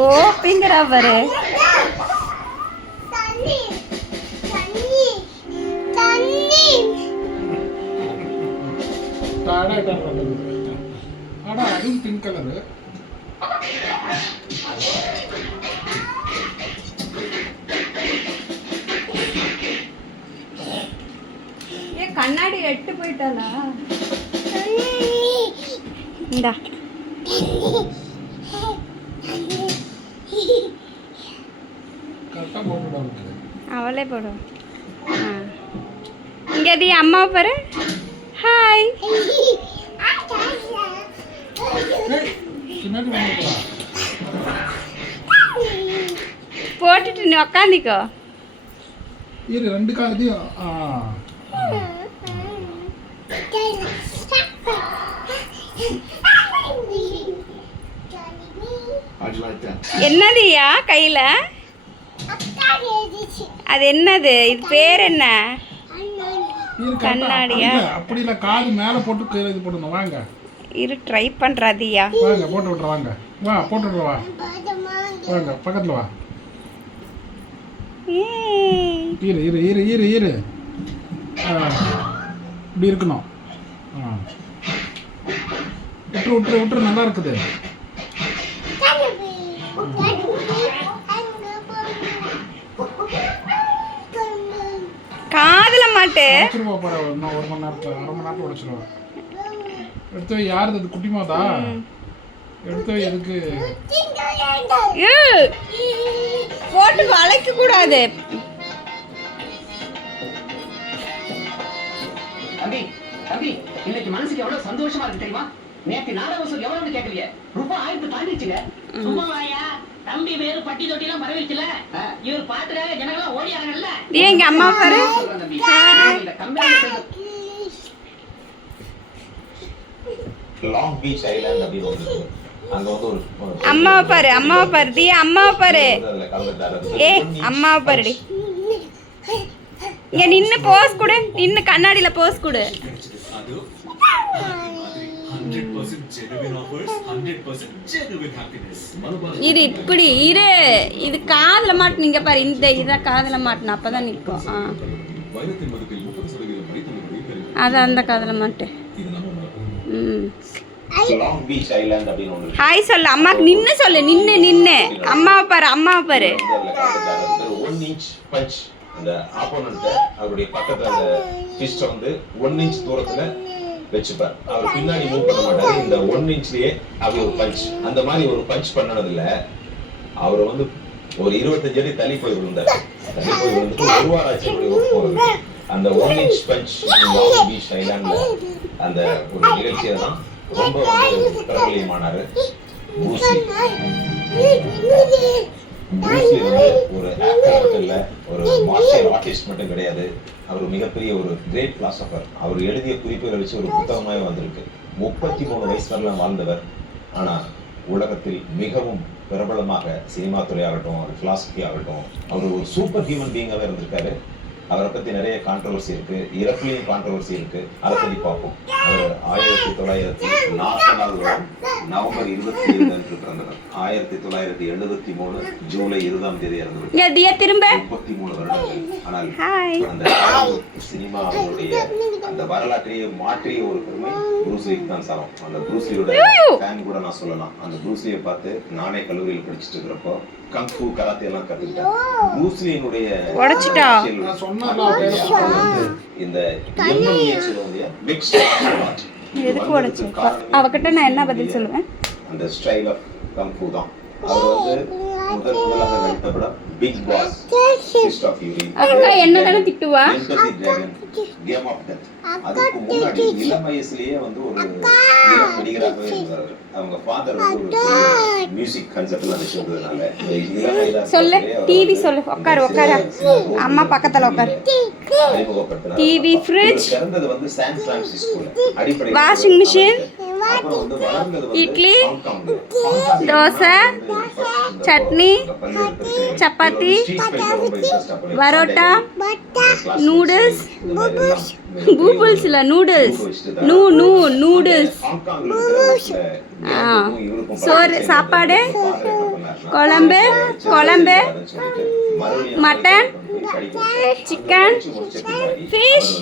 ஓ பிங்கரா பாரு. அதுவும் pink colour. கண்ணாடி எட்டு போயிட்டாளா? இந்தா அவளே போடும். இங்கே தி அம்மா பாரு. ஹாய். போட்டுட்டு நீ உக்காந்திக்கோ. இரு ரெண்டு காலத்தையும். என்னதுயா கையில? அது என்னது? இது பேர் என்ன? கண்ணாடியா? அப்படி இல்ல, காது மேல போட்டு கையில இது போடணும். வாங்க இரு ட்ரை பண்றாதியா. வாங்க போட்டு விட்ற. வாங்க வா போட்டு விட்ற. வா வாங்க பக்கத்துல வா. இரு இரு இரு இரு இரு இப்படி இருக்கணும். விட்டுரு விட்டுரு விட்டுரு. நல்லா இருக்குது. காதுல மாட்டு. உடைச்சிருவா பாரு. இன்னும் 1 மணி நேரத்துல 1/2 மணி நேரத்துல உடைச்சிருவா. எடுத்து வை. யாருது அது? குட்டி மாதா? எடுத்து வை. எதுக்கு போட்டு வளைக்க கூடாது. தம்பி தம்பி, இன்னைக்கு மனசுக்கு எவ்வளவு சந்தோஷமா இருக்கு தெரியுமா? நேற்று நாடகம் சொல்லி எவ்வளவு கேட்கலையே, ரூபாய் 1000 தாண்டிச்சுங்க. சும்மா வாயா, தம்பி பேரு பட்டி தொட்டிலாம் பரவிச்சுல, இவர் பாத்துறாங்க, ஜனங்களாம் ஓடியாங்கல்ல. எங்க அம்மா பாரு. லாங் பீச் ஐலாண்ட் அப்படின்னு வந்து அங்க வந்து ஒரு அம்மாவை பாரு. அம்மாவை பாரு தி. அம்மாவை பாரு. ஏ அம்மாவை பாருடி. இங்க நின்னு போஸ் கொடு. நின்னு கண்ணாடியில போஸ் கொடு. இரு இப்படி இரு. இது காதுல மாட்டுனீங்க பாரு. இந்த இதை காதுல மாட்டின அப்பதான் நிற்கும். அது அந்த காதுல மாட்டு. லாங் பீச் ஐலாண்ட் அப்படின்னு ஒன்று. ஹாய் சொல்லு அம்மாக்கு. நின்னு சொல்லு. நின்னு நின்னு அம்மாவை பாரு. அம்மாவை பாரு. 1 இன்ச் பஞ்ச். அந்த ஆப்போனன்ட் அவருடைய பக்கத்துல அந்த ஃபிஸ்ட் வந்து 1 இன்ச் தூரத்துல வச்சுப்பார். அவர் பின்னாடி மூவ் பண்ண மாட்டாரு. இந்த 1 இன்ச்லயே அவர் ஒரு பஞ்ச். அந்த மாதிரி ஒரு பஞ்ச் பண்ணனதுல அவர் வந்து ஒரு 25 அடி தள்ளி போய் விழுந்தார். தள்ளி போய் விழுந்துட்டு 1 வாரம் ஆச்சு போறது. அந்த 1 இன்ச் பஞ்ச் லாங் பீச் ஐலாண்ட்ல அந்த ஒரு நிகழ்ச்சியை தான் ரொம்ப பிரபலியமானாரு. ப்ரூஸ்லி வந்து ஒரு ஆக்டர் மட்டும் இல்ல, ஒரு மார்ஷியல் ஆர்டிஸ்ட் மட்டும் கிடையாது. அவர் மிகப்பெரிய ஒரு கிரேட் பிலாசபர். அவர் எழுதிய குறிப்புகளை வச்சு ஒரு புத்தகமாய் வந்திருக்கு. 33 வயசு வரலாம் வாழ்ந்தவர். ஆனா உலகத்தில் மிகவும் பிரபலமாக சினிமா துறை ஆகட்டும், ஒரு பிலாசபி ஆகட்டும், அவர் ஒரு சூப்பர் ஹியூமன் பீயிங்காவே இருந்திருக்காரு. அவரை பத்தி நிறைய கான்ட்ரவர்சி இருக்கு. இறப்புலையும் கான்ட்ரவர்சி இருக்கு. அதை பத்தி பார்ப்போம். அவர் 1940 நவம்பர் 27 அன்று பிறந்தவர். 1973 ஜூலை 20ஆம் தேதி இறந்தவர். 33 வருடங்கள். ஆனால் அந்த சினிமாவுடைய அந்த வரலாற்றையே மாற்றிய ஒரு பெருமை ப்ரூஸ்லிக்கு தான் சாரும். அந்த ப்ரூஸ்லியோட ஃபேன் கூட நான் சொல்லலாம். அந்த ப்ரூஸ்லியை பார்த்து நானே கல்லூரியில் படிச்சுட்டு இருக்கிறப்போ கங்ஃபூ கராத்தே எல்லாம் கத்துக்கிட்டேன். ப்ரூஸ்லியினுடைய இந்த எதுக்கு உடைச்சு? அவகிட்ட நான் என்ன பதில் சொல்லுவேன்? அந்த ஸ்டைல் ஆஃப் கங்ஃபூ தான். அவர் வந்து முதலாக நடித்த படம் Bigg Boss, Feast of Fury. அக்கா என்ன தான திட்டுவா? Game of death. அதுக்கு முன்னாடி இளம் வயசுலயே வந்து ஒரு இளம் நடிகராகவே இருந்தார். அவங்க ஃபாதர் வந்து ஒரு மியூசிக் கான்செப்ட்ல நடிச்சதுனால சொல்லு. டிவி சொல்லு. உட்காரு உட்காரு. அம்மா பக்கத்துல உட்காரு. டிவி, ஃப்ரிட்ஜ், பிறந்தது வந்து சான் பிரான்சிஸ்கோல. அடிப்படை washing machine, idli, dosa, chutney, chapati, parotta, noodles, பூபுல்ஸ் இல்ல நூடுல்ஸ், நூடுல்ஸ், சோறு, சாப்பாடு, குழம்பு குழம்பு mutton chicken fish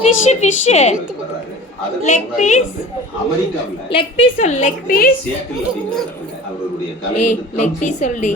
fish fish leg piece leg piece சொல்லு லெக் பீஸ் ஏய் லெக் பீஸ் சொல்லு